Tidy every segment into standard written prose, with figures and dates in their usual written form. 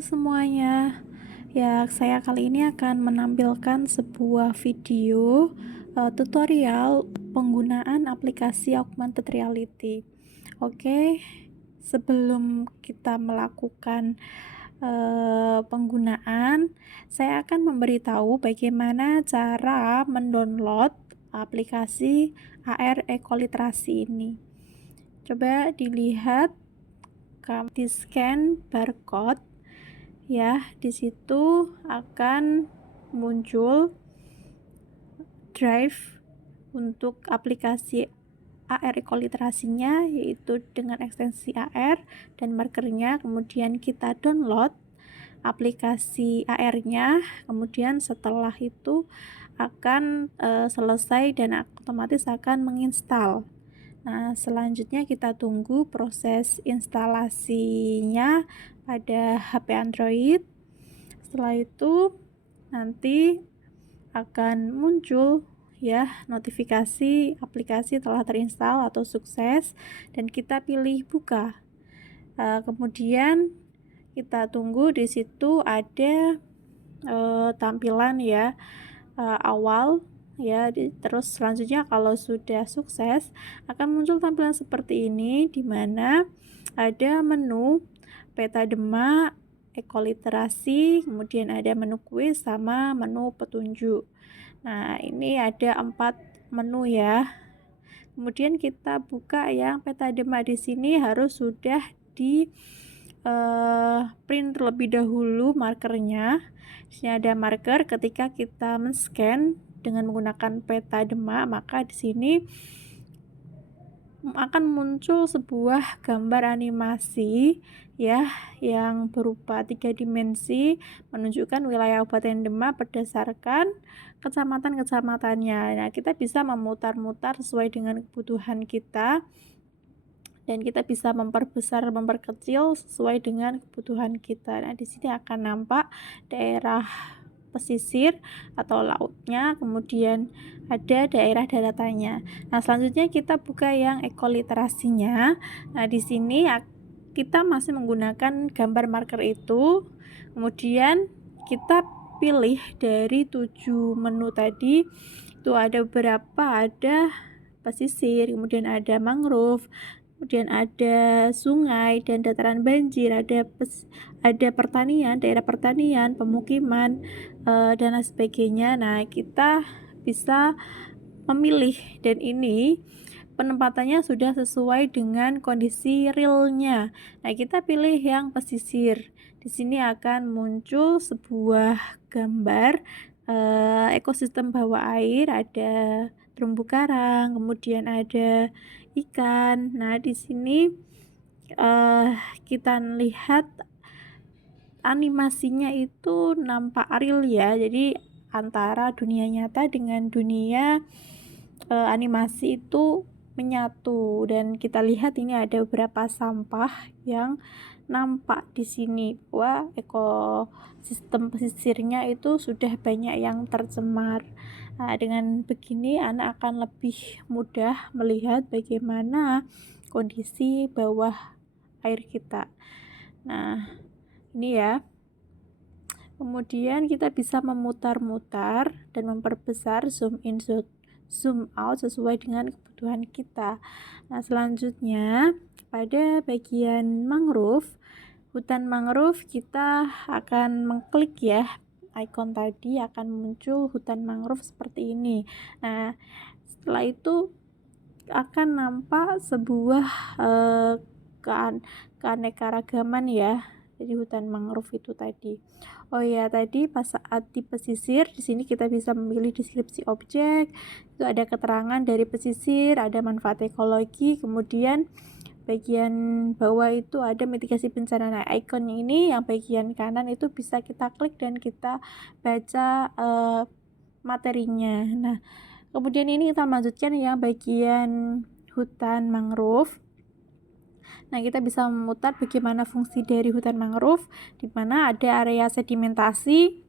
semuanya. Ya, saya kali ini akan menampilkan sebuah video tutorial penggunaan aplikasi augmented reality. Oke, sebelum kita melakukan penggunaan, saya akan memberitahu bagaimana cara mendownload aplikasi AR Ekoliterasi ini. Coba dilihat, di scan barcode ya, di situ akan muncul drive untuk aplikasi AR ekoliterasinya, yaitu dengan ekstensi AR dan markernya. Kemudian kita download aplikasi AR-nya, kemudian setelah itu akan selesai dan otomatis akan menginstal. Nah, selanjutnya kita tunggu proses instalasinya pada HP Android. Setelah itu nanti akan muncul ya notifikasi aplikasi telah terinstall atau sukses, dan kita pilih buka. Kemudian kita tunggu, di situ ada tampilan ya awal ya. Terus selanjutnya kalau sudah sukses akan muncul tampilan seperti ini, di mana ada menu peta demak, ekoliterasi, kemudian ada menu kuis sama menu petunjuk. Nah, ini ada 4 menu ya. Kemudian kita buka yang peta demak. Di sini harus sudah di print terlebih dahulu markernya. Di sini ada marker ketika kita men-scan dengan menggunakan peta demak, maka di sini akan muncul sebuah gambar animasi ya yang berupa 3 dimensi menunjukkan wilayah Kabupaten Demak berdasarkan kecamatan-kecamatannya. Nah, kita bisa memutar-mutar sesuai dengan kebutuhan kita, dan kita bisa memperbesar, memperkecil sesuai dengan kebutuhan kita. Nah, di sini akan nampak daerah pesisir atau lautnya, kemudian ada daerah daratannya. Nah, selanjutnya kita buka yang ekoliterasinya. Nah, di sini kita masih menggunakan gambar marker itu. Kemudian kita pilih dari 7 menu tadi. Itu ada beberapa, ada pesisir, kemudian ada mangrove, kemudian ada sungai dan dataran banjir, ada pertanian, daerah pertanian, pemukiman, dan lain sebagainya. Nah, kita bisa memilih, dan ini penempatannya sudah sesuai dengan kondisi realnya. Nah, kita pilih yang pesisir. Di sini akan muncul sebuah gambar ekosistem bawah air, ada terumbu karang, kemudian ada ikan. Nah, di sini kita lihat animasinya itu nampak real ya. Jadi antara dunia nyata dengan dunia animasi itu menyatu, dan kita lihat ini ada beberapa sampah yang nampak di sini. Wah, ekosistem pesisirnya itu sudah banyak yang tercemar. Nah, dengan begini anak akan lebih mudah melihat bagaimana kondisi bawah air kita. Nah, ini ya. Kemudian kita bisa memutar-mutar dan memperbesar, zoom in, zoom out sesuai dengan kebutuhan kita. Nah, selanjutnya pada bagian mangrove, hutan mangrove, kita akan mengklik ya icon tadi, akan muncul hutan mangrove seperti ini. Nah, setelah itu akan nampak sebuah keanekaragaman ya. Jadi hutan mangrove itu tadi. Oh ya, tadi pas saat di pesisir, di sini kita bisa memilih deskripsi objek. Itu ada keterangan dari pesisir, ada manfaat ekologi, kemudian bagian bawah itu ada mitigasi bencana. Nah, icon ini yang bagian kanan itu bisa kita klik dan kita baca materinya. Nah, kemudian ini kita lanjutkan yang bagian hutan mangrove. Nah, kita bisa memutar bagaimana fungsi dari hutan mangrove, di mana ada area sedimentasi,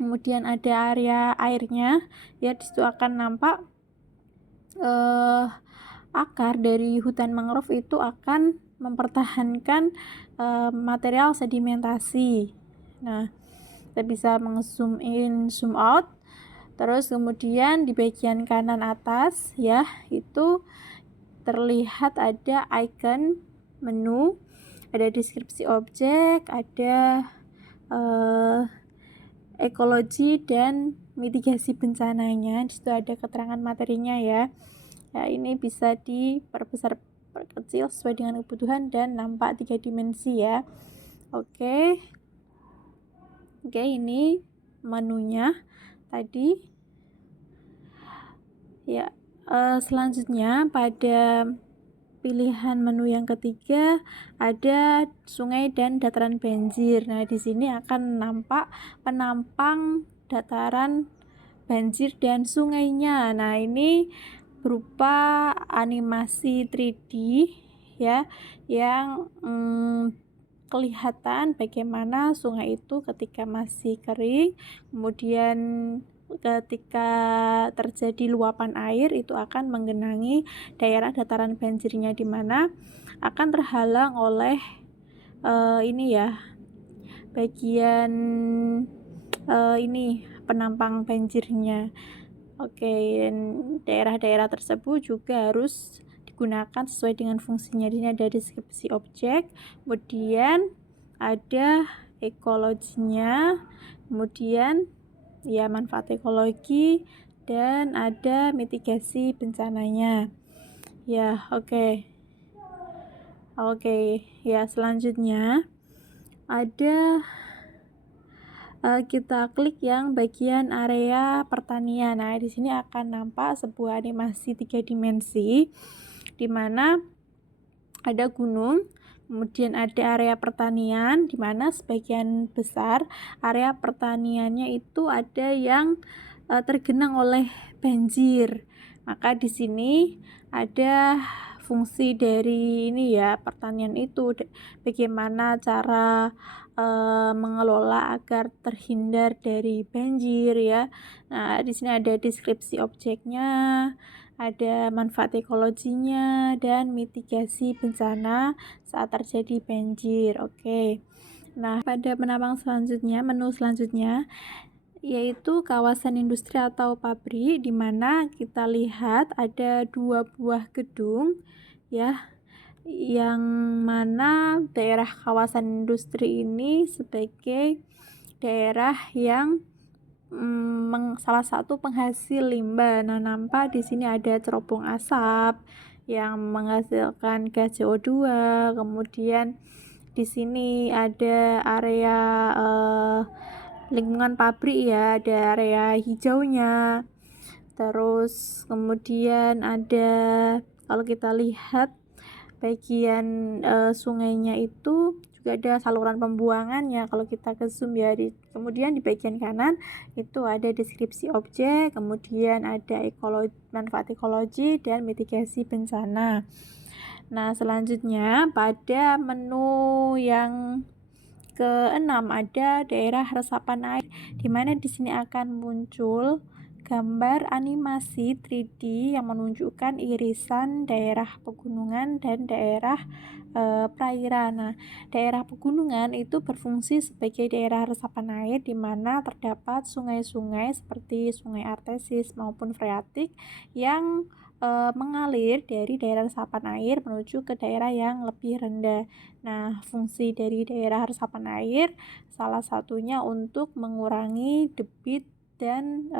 kemudian ada area airnya. Ya, di situ akan nampak akar dari hutan mangrove itu akan mempertahankan material sedimentasi. Nah, kita bisa meng-zoom in, zoom out. Terus kemudian di bagian kanan atas ya, itu terlihat ada icon menu, ada deskripsi objek, ada ekologi dan mitigasi bencananya. Di situ ada keterangan materinya ya. Ya, ini bisa diperbesar perkecil sesuai dengan kebutuhan dan nampak 3 dimensi ya. Oke. Oke, ini menunya tadi. Ya, selanjutnya pada pilihan menu yang ketiga ada sungai dan dataran banjir. Nah, di sini akan nampak penampang dataran banjir dan sungainya. Nah, ini berupa animasi 3D ya, yang kelihatan bagaimana sungai itu ketika masih kering, kemudian ketika terjadi luapan air itu akan menggenangi daerah dataran banjirnya, di mana akan terhalang oleh ini ya, bagian ini penampang banjirnya. Oke, dan daerah-daerah tersebut juga harus digunakan sesuai dengan fungsinya. Di sini ada deskripsi objek, kemudian ada ekologinya, kemudian ya manfaat ekologi, dan ada mitigasi bencananya. Ya, oke. Ya, selanjutnya ada kita klik yang bagian area pertanian. Nah, di sini akan nampak sebuah animasi 3 dimensi di mana ada gunung, kemudian ada area pertanian di mana sebagian besar area pertaniannya itu ada yang tergenang oleh banjir. Maka di sini ada fungsi dari ini ya, pertanian itu bagaimana cara mengelola agar terhindar dari banjir ya. Nah, di sini ada deskripsi objeknya, ada manfaat ekologinya, dan mitigasi bencana saat terjadi banjir. Oke. Nah, pada penampang selanjutnya, menu selanjutnya yaitu kawasan industri atau pabrik, di mana kita lihat ada 2 buah gedung ya, yang mana daerah kawasan industri ini sebagai daerah yang salah satu penghasil limbah. Nah, nampak di sini ada cerobong asap yang menghasilkan gas CO2. Kemudian di sini ada area lingkungan pabrik ya, ada area hijaunya. Terus kemudian ada, kalau kita lihat bagian sungainya itu juga ada saluran pembuangannya kalau kita ke zoom ya. Kemudian di bagian kanan itu ada deskripsi objek, kemudian ada manfaat ekologi dan mitigasi bencana. Nah, selanjutnya pada menu yang keenam ada daerah resapan air, di mana di sini akan muncul gambar animasi 3D yang menunjukkan irisan daerah pegunungan dan daerah perairan. Nah, daerah pegunungan itu berfungsi sebagai daerah resapan air di mana terdapat sungai-sungai seperti Sungai Artesis maupun Freatik yang mengalir dari daerah resapan air menuju ke daerah yang lebih rendah. Nah, fungsi dari daerah resapan air salah satunya untuk mengurangi debit dan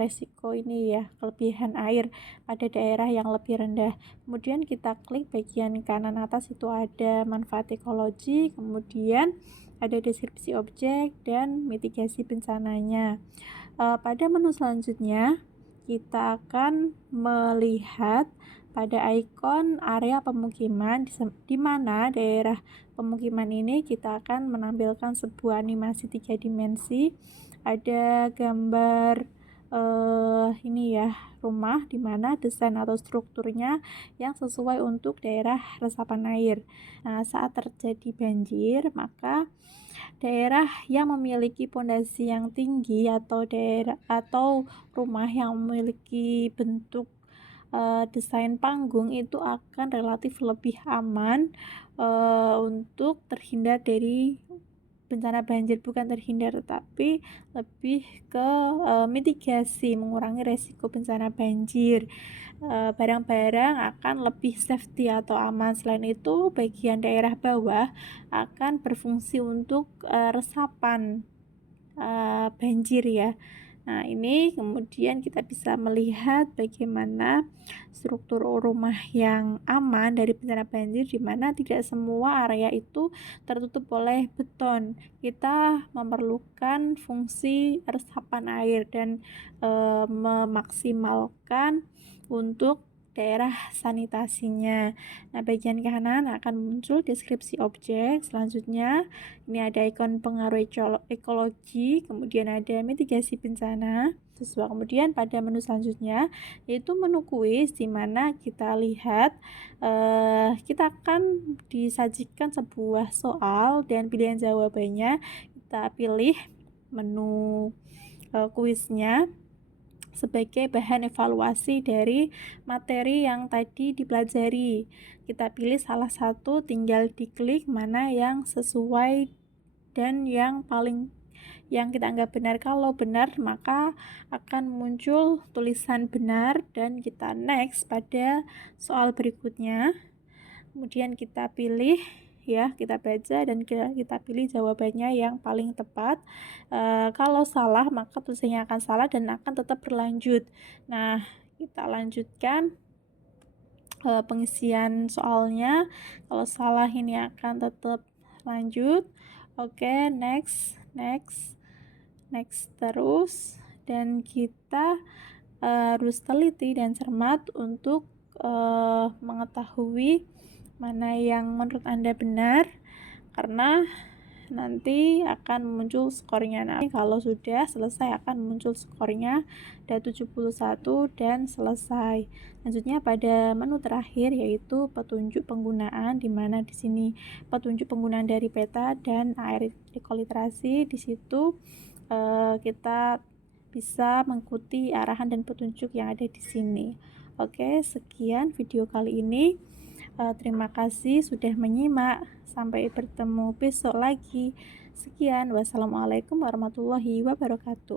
resiko ini ya, kelebihan air pada daerah yang lebih rendah. Kemudian kita klik bagian kanan atas, itu ada manfaat ekologi, kemudian ada deskripsi objek dan mitigasi bencananya. Pada menu selanjutnya kita akan melihat pada ikon area pemukiman, di mana daerah pemukiman ini kita akan menampilkan sebuah animasi 3 dimensi. Ada gambar ini ya, rumah di mana desain atau strukturnya yang sesuai untuk daerah resapan air. Nah, saat terjadi banjir, maka daerah yang memiliki pondasi yang tinggi atau rumah yang memiliki bentuk desain panggung itu akan relatif lebih aman, untuk terhindar dari bencana banjir. Bukan terhindar, tetapi lebih ke, mitigasi, mengurangi resiko bencana banjir. Barang-barang akan lebih safety atau aman. Selain itu, bagian daerah bawah akan berfungsi untuk, resapan, banjir ya. Nah, ini kemudian kita bisa melihat bagaimana struktur rumah yang aman dari bencana banjir, di mana tidak semua area itu tertutup oleh beton. Kita memerlukan fungsi resapan air dan memaksimalkan untuk daerah sanitasinya. Nah, bagian kanan akan muncul deskripsi objek. Selanjutnya, ini ada ikon pengaruh ekologi, kemudian ada mitigasi bencana. Kemudian pada menu selanjutnya yaitu menu kuis, di mana kita lihat kita akan disajikan sebuah soal dan pilihan jawabannya. Kita pilih menu kuisnya sebagai bahan evaluasi dari materi yang tadi dipelajari. Kita pilih salah satu, tinggal diklik mana yang sesuai dan yang kita anggap benar. Kalau benar, maka akan muncul tulisan benar dan kita next pada soal berikutnya. Kemudian kita pilih ya, kita baca dan kita pilih jawabannya yang paling tepat. Kalau salah, maka tulisannya akan salah dan akan tetap berlanjut. Nah, kita lanjutkan pengisian soalnya. Kalau salah, ini akan tetap lanjut. Oke, next terus, dan kita harus teliti dan cermat untuk mengetahui mana yang menurut Anda benar, karena nanti akan muncul skornya. Nah, kalau sudah selesai akan muncul skornya, ada 71 dan selesai. Selanjutnya pada menu terakhir yaitu petunjuk penggunaan, di mana di sini petunjuk penggunaan dari peta dan air ekoliterasi. Di situ kita bisa mengikuti arahan dan petunjuk yang ada di sini. Oke, sekian video kali ini. Terima kasih sudah menyimak. Sampai bertemu besok lagi. Sekian, wassalamualaikum warahmatullahi wabarakatuh.